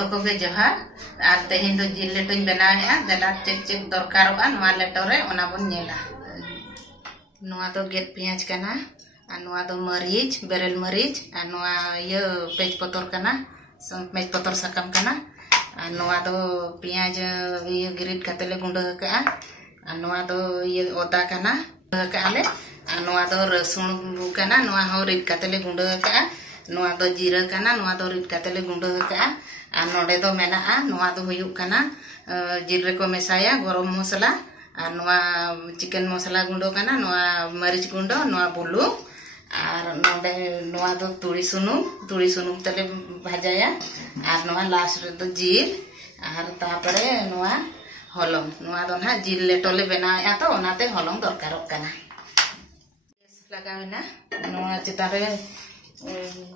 जतो को गे जोहार आर तेहें दो जिल लेटोኝ बनावेआ देला चेक चेक दरकारोगा नोआ लेटो रे ओना बोन नेला नोआ दो गेट पियाज कना आ नोआ दो मरीच बेरेल मरीच आ नोआ ये पेज पतर कना पेज पतर साकाम कना आ नोआ दो पियाज ये ग्रेट कातेले गुंडा का आ नोआ दो ये ओदा कना काले आ नोआ दो रसुन कना नोआ हो रिट कातेले गुंडा का नोआ दो जीरा कना नोआ दो रिट कातेले गुंडा का आ नोडे दो मेना आ नोआ दो हुयुक कना जीरे को मेसाया गरम मसला आ नोआ चिकन मसला गुंडो कना नोआ मरीच गुंडो नोआ बुलु और नोडे नोआ दो तुड़ी सुनुम तले भाजाया और नोआ लास्ट रे दो जीर और तापरे नोआ हलम नोआ दो ना जीर लेटोले बनाया तो ओनाते हलम दरकारक कना लगावेना नोआ चितारे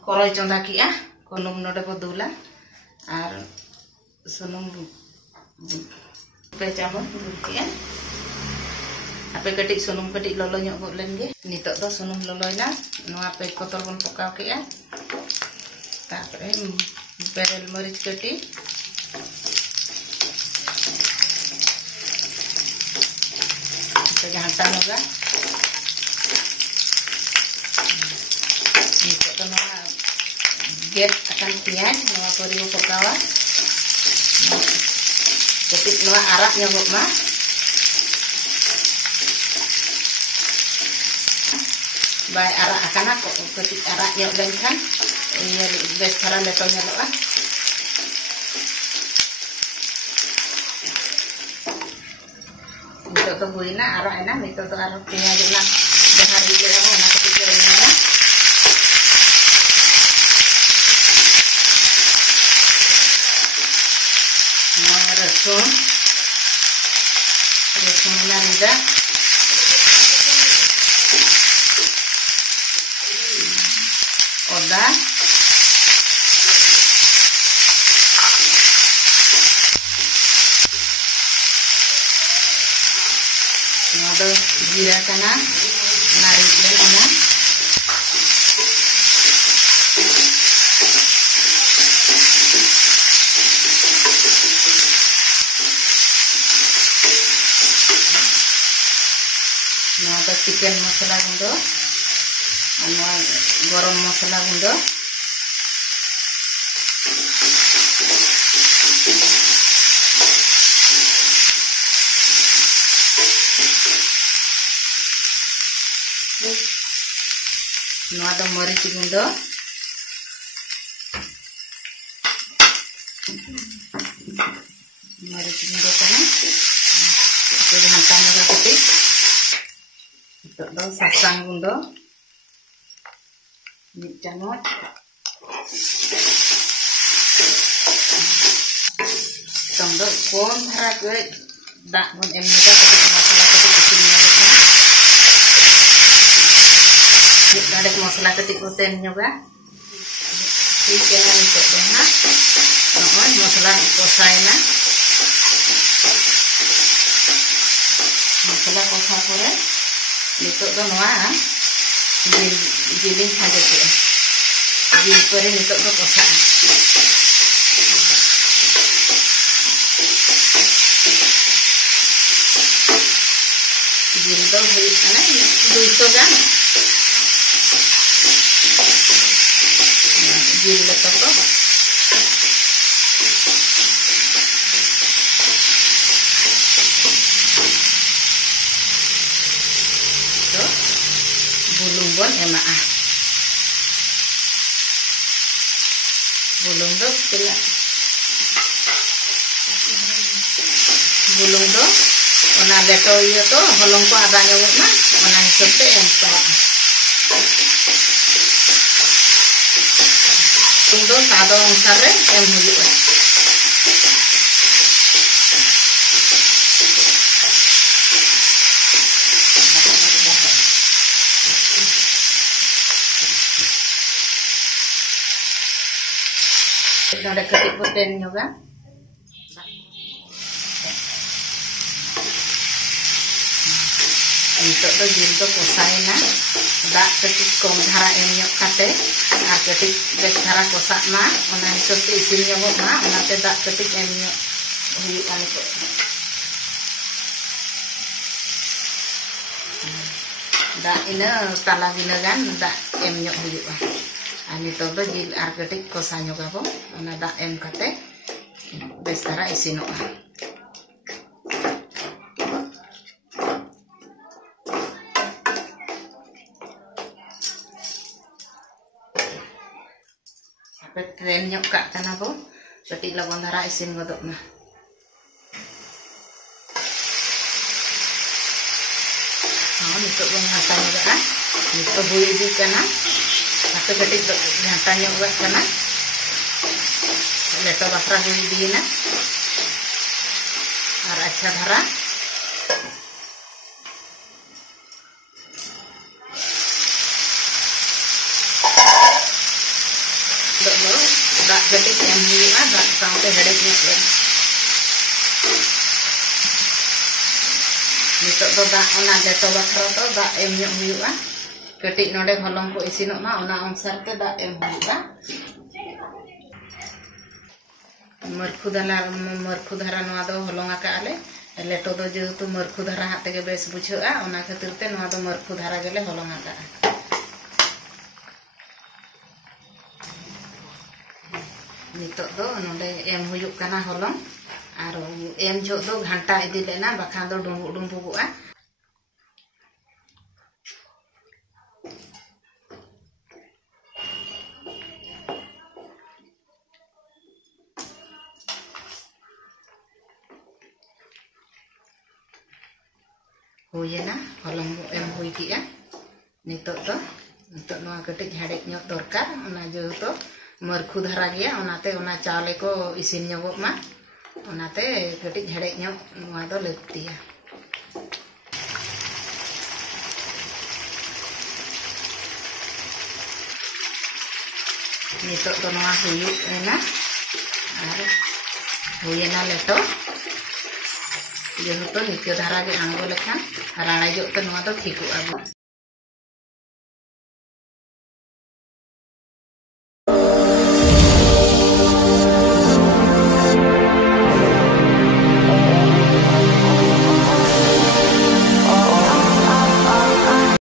कड़ाई चंदा किया कोनुम नोडे को दुला और सुनुम पे चामच किया आपे कटी सुनुम कटी ललो ᱧᱚᱜ ᱜᱚᱫ ᱞᱮᱱ ᱜᱮ ᱱᱤᱛᱚᱜ ᱫᱚ ᱥᱩᱱᱩᱢ ᱞᱚᱞᱚᱭᱱᱟ ᱱᱚᱣᱟ ᱯᱮᱡ ᱯᱚᱛᱚᱨ ᱵᱚᱱ ᱯᱚᱠᱟᱣ ᱠᱮᱜᱼᱟ ᱛᱟᱨᱯᱚᱨᱮ बेरेल मरीच कटी घाटा होगा नितोग दो नोआ गेट akan पियाज नोआ परी बो पकावा कटी नोआ आराग ᱧᱚᱜᱚᱜ मा बाय आरा akana keti arak ᱧᱚᱜ लेनखान ini bes cara leto ᱧᱮᱞᱚᱜᱼᱟ नितोग दो हुइना आराग एना नितोग दो आरो पियाज ना जहां relay abo ona keti joinna नोआ रसुन ना rida oda nado जीरा kana narik dan ona nado chicken masala gundo गरम मसला गुंडो मरीच गुंडो घंटा कटी सासांग गुंडो मिट चामच तमदो कम धारा के दाग बन एमनेका कटी मसला कटी इसिन ᱧᱚᱜᱚᱜᱼᱟ मिट डाडेक मसला कटी को तेन ᱧᱚᱜᱟ ठीक है नितोग दो ना नोय मसला कसायना मसला कसा परे नितोग दो नोआ जिलिं खाजे के जिल परे नितोग दो कसा जिल दो हुई कना 200 ग्राम जिल लेतो को तो bulung bon emaa bulung do kena bulung do ona leto iyo to holong ko ada nyawut na ona hisab te empa tungdo sado ansare em huyu'a nada ketik poten juga नितो तो जिल तो कोसायना दाग कटी कम धारा एम ᱧᱚᱜ काटे और कटी बेस धारा कोसा मा ओना हिसाब ते इसिन ᱧᱚᱜᱚᱜ मा ओनाते दाग कटी एम ᱧᱚᱜ हुयुगा नितो दाग इना तला गिना गान दाग एम ᱧᱚᱜ हुयुगा और नितो तो जिल और कटी कोसा ᱧᱚᱜाबो ओना दाग एम काटे बेस धारा इसिनोगा ट्रेन ᱧᱚᱜ ᱠᱟᱜ ᱠᱟᱱᱟ ᱵᱚ ᱠᱟᱹᱴᱤᱡ ᱞᱚᱜᱚᱱ ᱫᱷᱟᱨᱟ ᱤᱥᱤᱱ ᱜᱚᱫᱚᱜ ᱢᱟ नितो बन घाटा ᱧᱚᱜᱟ नितो हुई इदी कना हाथे कटिज घाटा ᱧᱚᱜ कना लेटो बाखरा हुई इदीना और अच्छा धारा दाग कटिज एम हुयुगा दाग साथे हेडेज ᱧᱚᱜ ले नितो तो दाग ओना लेटो बाखरा तो दाग एम ᱧᱚᱜ हुयुगा कटिज नोडे हलंग को इसिनोग मा ओना अनुसार ते दाग एम हुयुगा मरखु धारा नोआ दो हलंग आका आले लेटो दो जेहेतु मरखु धारा हाथ तेगे बेस बुझागा ओना खातिर ते नोआ दो मरखु धारा गेले हलंग आका नितो दो नोडे एम हुयुग कना हलंग और एम जो दो घंटा इदी लेना बाखान दो डुंबुगुआ हुयना हलंग एम हुई किया नितो नोआ कटिज हेडेज ᱧᱚᱜ दरकार ओना जेहेतु मरखु धारा गया ओनाते ओना चावले को इसिन ᱧᱚᱜᱚᱜ मा ओनाते कटिज हेडेज ᱧᱚᱜ नोआ दो लगतिया नितो तो नोआ हुयुगना और हुयना लेटो जेहेतु नित्य धारा गे आंगो लेखान राणाजोग ते नोआ दो ठिकुआ।